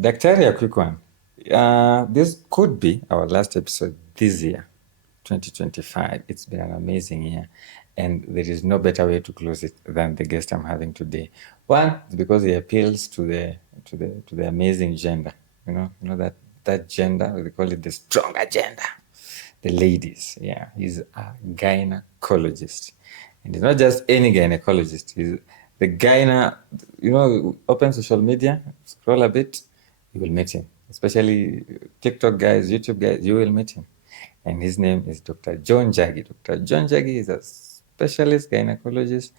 Daktari A Quick One. This could be our last episode this year, 2025. It's been an amazing year, and there is no better way to close it than the guest I'm having today. One, because he appeals to the amazing gender. You know that gender, we call it the stronger gender, the ladies. Yeah, he's a gynecologist, and he's not just any gynecologist. He's the gyna. Open social media, scroll a bit, you will meet him. Especially TikTok guys, YouTube guys, you will meet him. And his name is Dr. John Jagy. Dr. John Jagy is a specialist gynecologist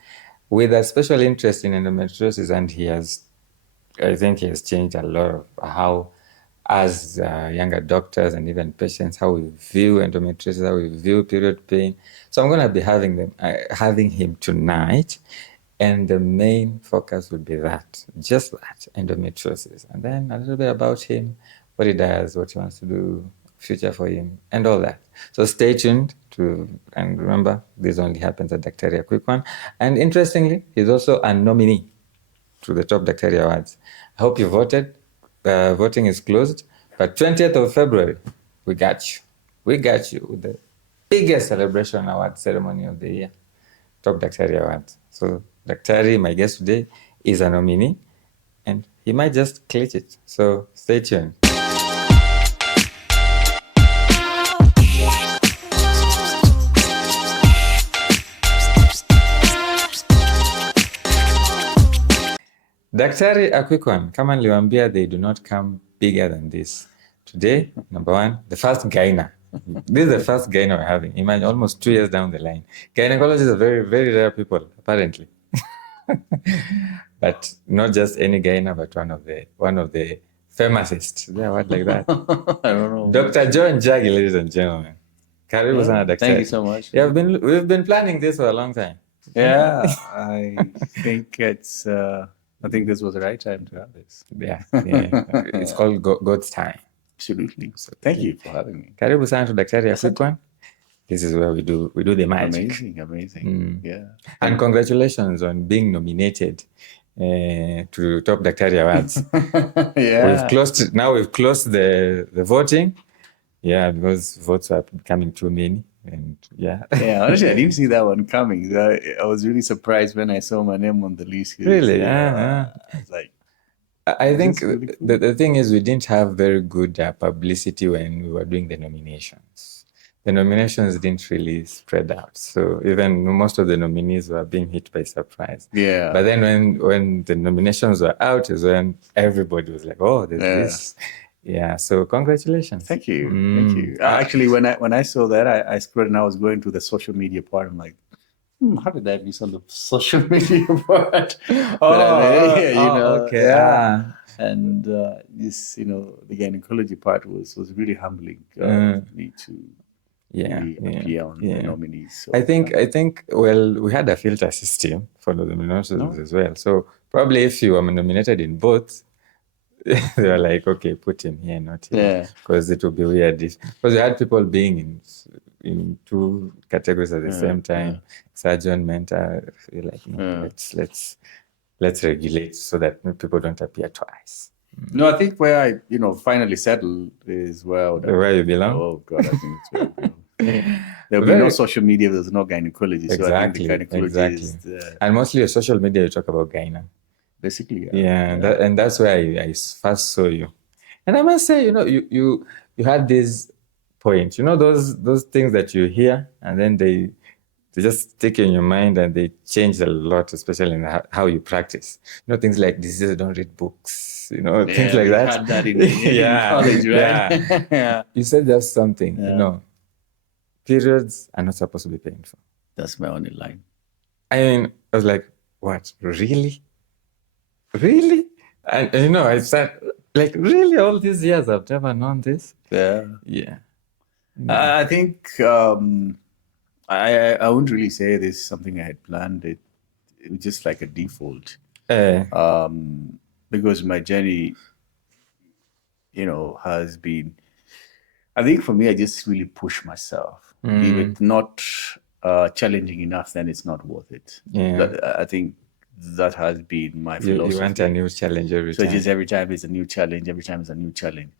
with a special interest in endometriosis, and I think he has changed a lot of how, as younger doctors and even patients, how we view endometriosis, how we view period pain. So I'm going to be having him tonight, and the main focus will be just that, endometriosis, and then a little bit about him, what he does, what he wants to do, future for him, and all that. So stay tuned and remember, this only happens at Daktari A Quick One. And interestingly, he's also a nominee to the top Daktari Awards. I hope you voted. Voting is closed, but 20th of February, we got you. We got you with the biggest celebration award ceremony of the year, top Daktari Awards. So Daktari, my guest today, is a nominee, and he might just clutch it. So stay tuned. Daktari A Quick One, kama niliwaambia, they do not come bigger than this. Today, number one, the first gyna. This is the first gyna we're having. Imagine, almost 2 years down the line. Gynecologists are very, very rare people, apparently. But not just any gyna, but one of the famousest. Is there a word like that? I don't know. Dr. John Jagy, ladies and gentlemen. Karibu sana, Daktari. Thank you so much. Yeah, we've been planning this for a long time. Yeah, I think I think this was the right time to have this. Yeah. It's called God's time. Absolutely. So thank you for having me. Karibu sana to Daktari A Quick One. This is where we do the magic. Amazing. Yeah. And congratulations on being nominated to top Daktari Awards. Yeah. We've closed the voting. Yeah, because votes are becoming too many. And yeah, honestly, I didn't see that one coming. I was really surprised when I saw my name on the list. Really? I was like, I think really cool. The thing is, we didn't have very good publicity when we were doing the nominations. The nominations didn't really spread out. So even most of the nominees were being hit by surprise. Yeah. But then when the nominations were out is when everybody was like, oh, there's this. Yeah, so congratulations. Thank you. Actually, when I saw that, I scrolled and I was going to the social media part. I'm like, how did that miss on the social media part? Okay. Yeah. And this, the gynecology part was really humbling for me to appear on the nominees. So, I think we had a filter system for the nominations as well. So probably if you were nominated in both, they were like, okay, put him here, not here, because it would be weird. Because we had people being in two categories at the same time, surgeon, mentor. You're like, no, let's regulate so that people don't appear twice. No, I think where I finally settled is where you belong. Oh God, I think it's where I belong. There'll be no social media. There's no gynecology. Exactly. So I think the gynecology is and mostly your social media, you talk about gyna. Basically, and that's where I first saw you, and I must say, you had this point, those things that you hear, and then they just stick in your mind, and they change a lot, especially in how you practice. Things like diseases don't read books, things like that. Had that in college, right? Yeah. You said just something, periods are not supposed to be painful. That's my only line. I mean, I was like, what? Really? And I said, like, really, all these years I've never known this. Yeah. I think I wouldn't really say this is something I had planned. It was just like a default. Because my journey, has been, I think for me, I just really push myself. If it's not challenging enough, then it's not worth it. Yeah. But I think that has been my philosophy. You want a new challenge every So time. just every time is a new challenge. Every time is a new challenge.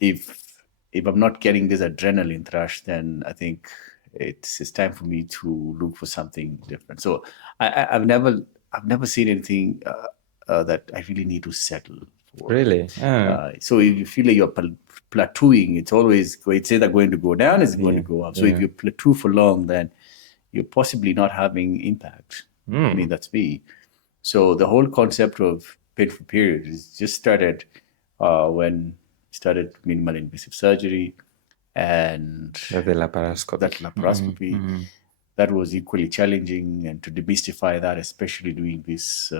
If I'm not getting this adrenaline rush, then I think it's time for me to look for something different. So I've never seen anything that I really need to settle for. Really? So if you feel like you're plateauing, it's either going to go down, or it's going to go up. So if you plateau for long, then you're possibly not having impact. I mean, that's me. So the whole concept of painful period is just started when started minimal invasive surgery and the laparoscopic. that laparoscopy. That was equally challenging, and to demystify that, especially doing this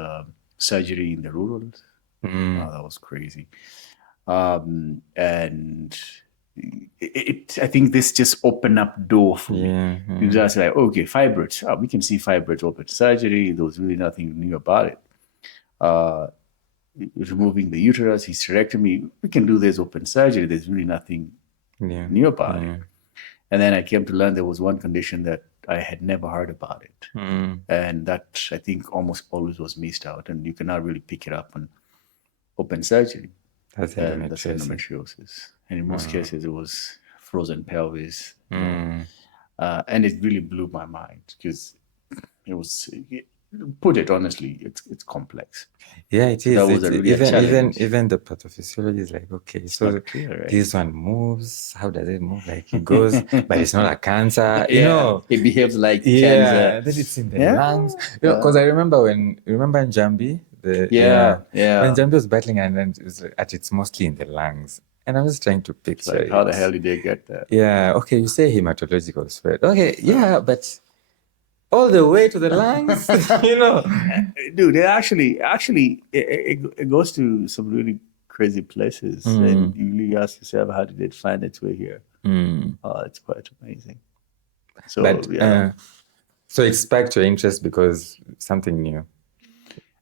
surgery in the rural, that was crazy. And I think this just opened up door for me. Because I was like, okay, fibroids. Oh, we can see fibroids open surgery. There was really nothing new about it. Removing the uterus, hysterectomy, we can do this open surgery. There's really nothing new about it. And then I came to learn there was one condition that I had never heard about it. And that I think almost always was missed out. And you cannot really pick it up on open surgery. That's endometriosis. And in most cases, it was frozen pelvis. And it really blew my mind because put it honestly, it's complex. Yeah, it is. That was even the pathophysiology is like, okay, so clear, right? This one moves. How does it move? Like it goes, but it's not a cancer. You know, it behaves like cancer. Then it's in the lungs. Because I remember in Njambi, when Njambi was battling, and then it was it's mostly in the lungs. And I'm just trying to picture like, how the hell did they get that? Yeah. Okay, you say hematological spread. Okay, yeah, but all the way to the lungs, Dude, it goes to some really crazy places. And you really ask yourself, how did it find its way here? It's quite amazing. So, so it sparked your interest because something new.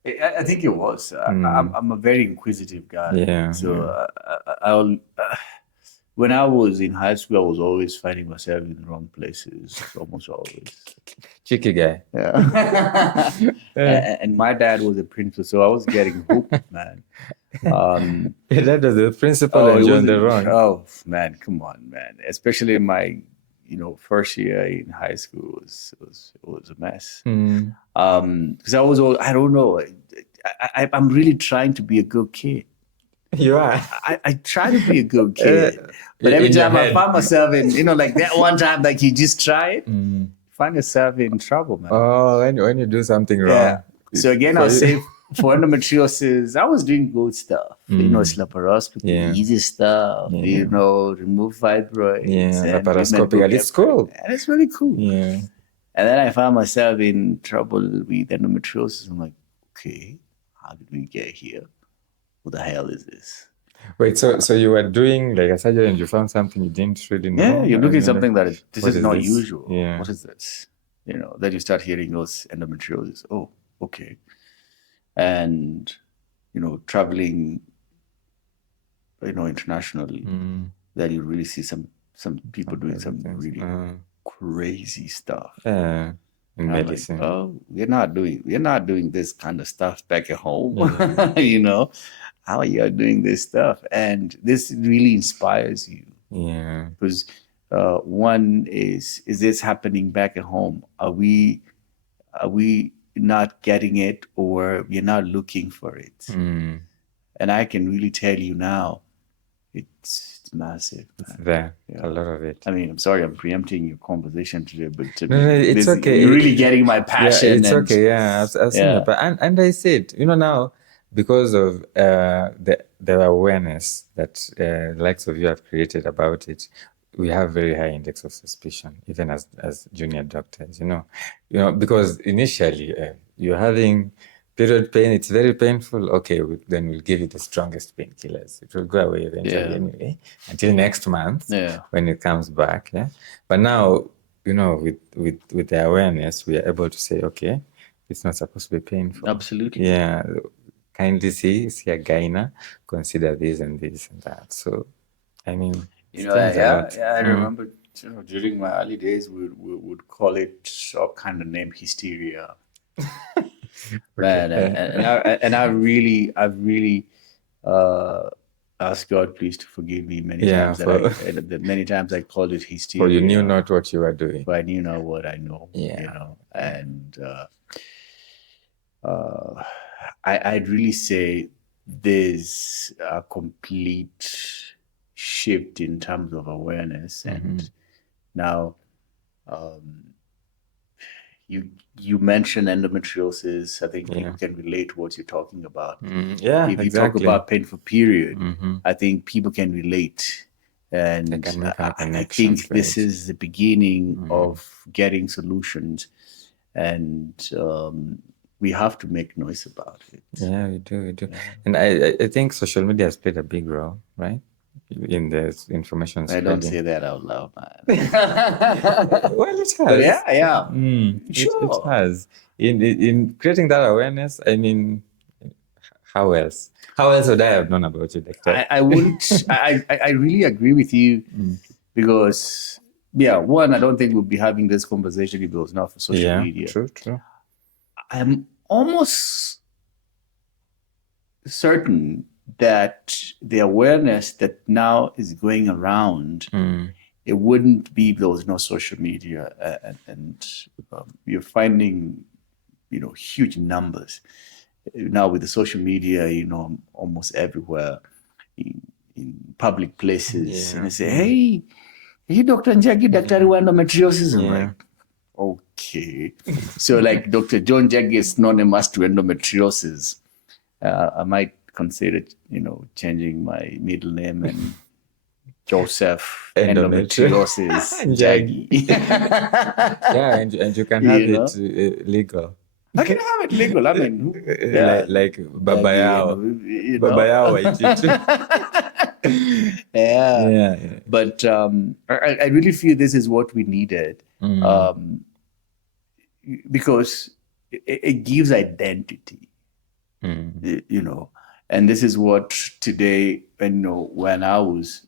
I think it was. I'm a very inquisitive guy. Yeah. So when I was in high school, I was always finding myself in the wrong places, almost always. Cheeky guy. Yeah. And my dad was a principal, so I was getting hooked, man. Your dad was the principal and you're on the wrong. Oh, man, come on, man. Especially in my, first year in high school, it was a mess. Because I don't know. I'm really trying to be a good kid. You are. I try to be a good kid, but every time I find myself in, like that one time, like you just try it, find yourself in trouble, man. Oh, when you do something wrong. Yeah. So again, I'll say for endometriosis, I was doing good stuff. It's laparoscopy, easy stuff. Remove fibroids. Yeah, laparoscopic. It's cool. And it's really cool. Yeah. And then I found myself in trouble with endometriosis. I'm like, okay, how did we get here? What the hell is this? Wait, so you were doing like a surgery and you found something you didn't really know? Yeah, you're looking at something that this is not usual. Yeah. What is this? Then you start hearing those endometriosis. Oh, okay. And, traveling, internationally, then you really see some people doing some really crazy stuff. In medicine. Like, oh, we're not doing this kind of stuff back at home. How are you doing this stuff? And this really inspires you. Yeah. Because one is this happening back at home? Are we not getting it, or we're not looking for it? And I can really tell you now, it's massive. It's there, a lot of it. I mean, I'm sorry, I'm preempting your conversation today, but it's okay. You're really getting my passion. Yeah, it's okay. Yeah, I've seen it. But and I said, now, because of the awareness that the likes of you have created about it, we have very high index of suspicion, even as junior doctors. Because initially you're having period pain, it's very painful. Okay, then we'll give you the strongest painkillers. It will go away eventually anyway, until next month when it comes back. Yeah, but now with the awareness, we are able to say, okay, it's not supposed to be painful. Absolutely. Yeah. Kindly see a gyna, consider this and this and that. So, I mean, I remember during my early days, we would call it some kind of name hysteria. Man, I've really asked God please to forgive me many times that many times I called it hysteria. For you knew not what you were doing. But I knew not what I know. And I'd really say there's a complete shift in terms of awareness. And now, you mentioned endometriosis. I think people can relate to what you're talking about. If you talk about painful period, I think people can relate. And I think this is the beginning of getting solutions. And we have to make noise about it. Yeah, we do. Yeah. And I think social media has played a big role, right? In the information spreading. I don't say that out loud, man. Well, it has. But yeah. Sure. It has. In creating that awareness, I mean, how else? How else would I have known about you, Doctor? I wouldn't. I really agree with you because, one, I don't think we'll be having this conversation if it was not for social media. True. I'm almost certain that the awareness that now is going around, it wouldn't be if there was no social media, and you're finding, huge numbers now with the social media, almost everywhere in public places, and they say, "Hey, are you Dr. Njagi, Daktari A Endometriosis?" I'm like, okay. So like Dr. John Jagy is synonymous to endometriosis. I might consider, changing my middle name and Joseph Endometriosis Jagy. Yeah, and you can have it legal. I can have it legal. I mean, like Babayao. Babayao, yeah. But I really feel this is what we needed. Because it gives identity, and this is what today, when I was,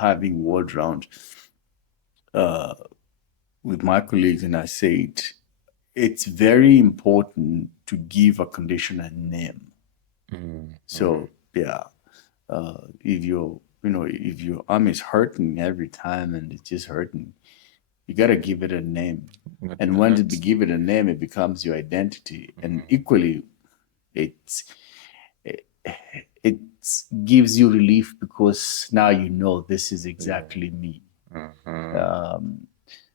having word round with my colleagues, and I said, it's very important to give a condition a name. So, if your arm is hurting every time and it's just hurting, you got to give it a name. And once you give it a name, it becomes your identity. And equally, it gives you relief because now this is exactly me.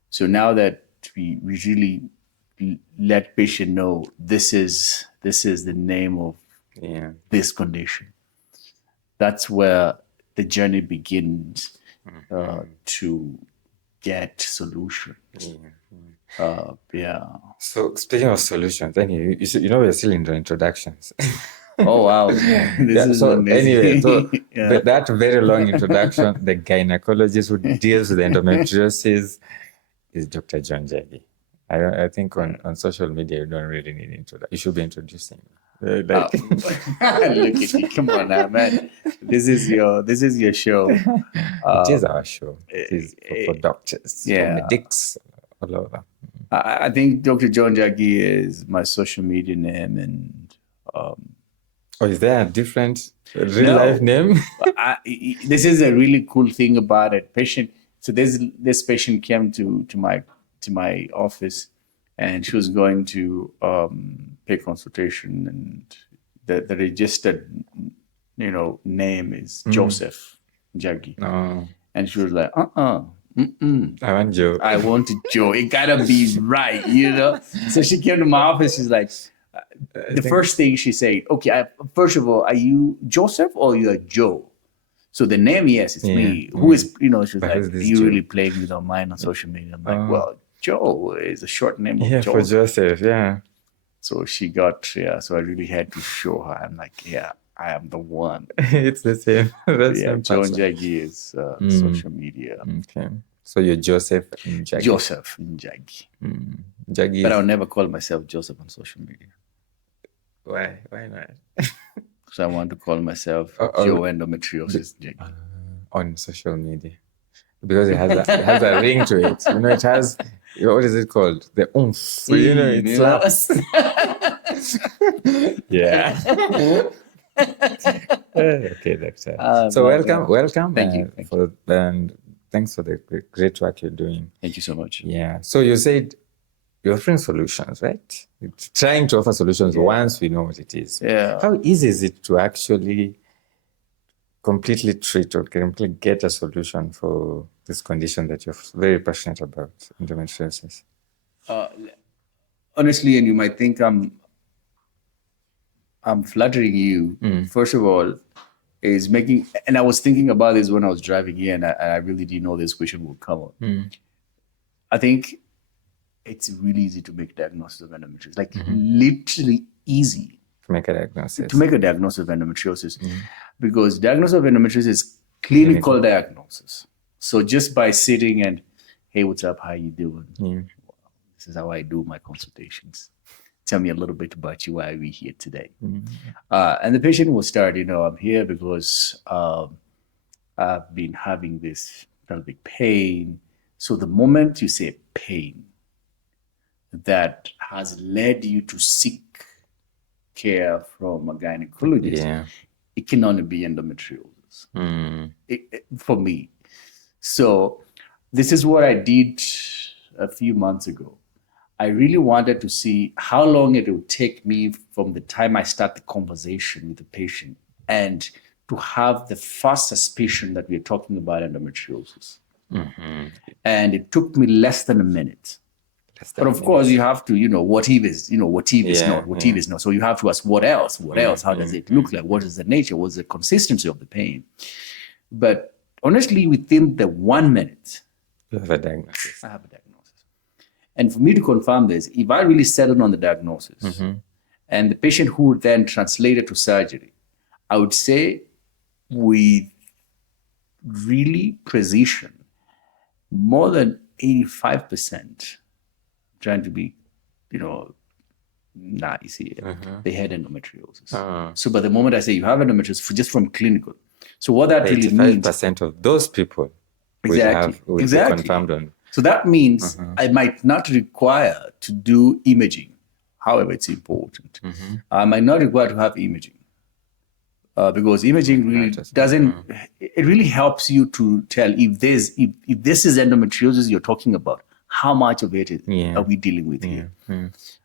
So now that we really let patient know this is the name of this condition, that's where the journey begins to get solutions. So speaking of solutions, anyway, we're still in the introductions. Oh wow! Anyway, that very long introduction, the gynecologist who deals with endometriosis is Dr. John Jagy. I think on social media you don't really need introduction. You should be introducing. Look at you! Come on now, man. This is your show. It is our show. It is for doctors, for medics, all over. I think Dr. John Jagy is my social media name, and is there a different real life name? This is a really cool thing about it. So this patient came to my office, and she was going to pay consultation, and the registered name is Joseph Jagy. And she was like, I want Joe. I wanted Joe. It gotta be right, So she came to my office. She's like, the first thing she said, okay, first of all, are you Joseph or you're Joe? So the name, yes, it's me. Who is, she was like, you really playing with our mind on social media. I'm like, well, Joe is a short name of Joseph. For Joseph, So she got, so I really had to show her. I'm like, I am the one. It's the same. John Jagy is social media. Okay. So you're Joseph Njagi. Joseph Njagi. Jagy. But I'll never call myself Joseph on social media. Why? Why not? Because I want to call myself Joe Endometriosis Jagy. On social media. Because it has a ring to it. It has what is it called? The oomph. You know, it slaps. Yeah. Okay, Doctor. So welcome. Thank you. And thanks for the great work you're doing. Thank you so much. Yeah. So you said you're offering solutions, right? It's trying to offer solutions once we know what it is. Yeah. How easy is it to actually completely treat or completely get a solution for this condition that you're very passionate about, endometriosis? Honestly, and you might think I'm flattering you. First of all, is making, and I was thinking about this when I was driving here, and I really didn't know this question would come up. I think it's really easy to make a diagnosis of endometriosis, like literally easy To make a diagnosis. to make a diagnosis of endometriosis, because diagnosis of endometriosis is clinical diagnosis. So just by sitting and, hey, what's up? How you doing? This is how I do my consultations. Tell me a little bit about you. Why are we here today? And the patient will start, I'm here because I've been having this pelvic pain. So the moment you say pain, that has led you to seek care from a gynecologist, it can only be endometriosis for me. So this is what I did a few months ago. I really wanted to see how long it would take me from the time I start the conversation with the patient and to have the first suspicion that we're talking about endometriosis. And it took me less than a minute. But of course, you have to, what if is, what if is not, what if is not. So you have to ask, what else? What else? How does it look like? What is the nature? What's the consistency of the pain? But honestly, within the 1 minute, You have a diagnosis. I have a diagnosis. And for me to confirm this, if I really settled on the diagnosis and the patient who would then translate it to surgery, I would say with really precision, more than 85%, trying to be, nice here, they had endometriosis. So by the moment I say you have endometriosis, just from clinical. So what that really means, 85% of those people will be confirmed on. So that means I might not require to do imaging. However, it's important. I might not require to have imaging because imaging really doesn't. It really helps you to tell if this is endometriosis you're talking about. How much of it are we dealing with here?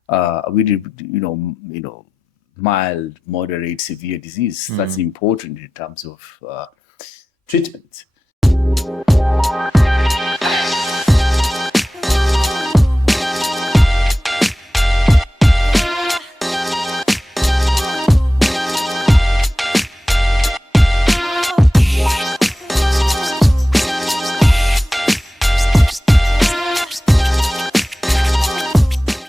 Are we, mild, moderate, severe disease? That's important in terms of treatment.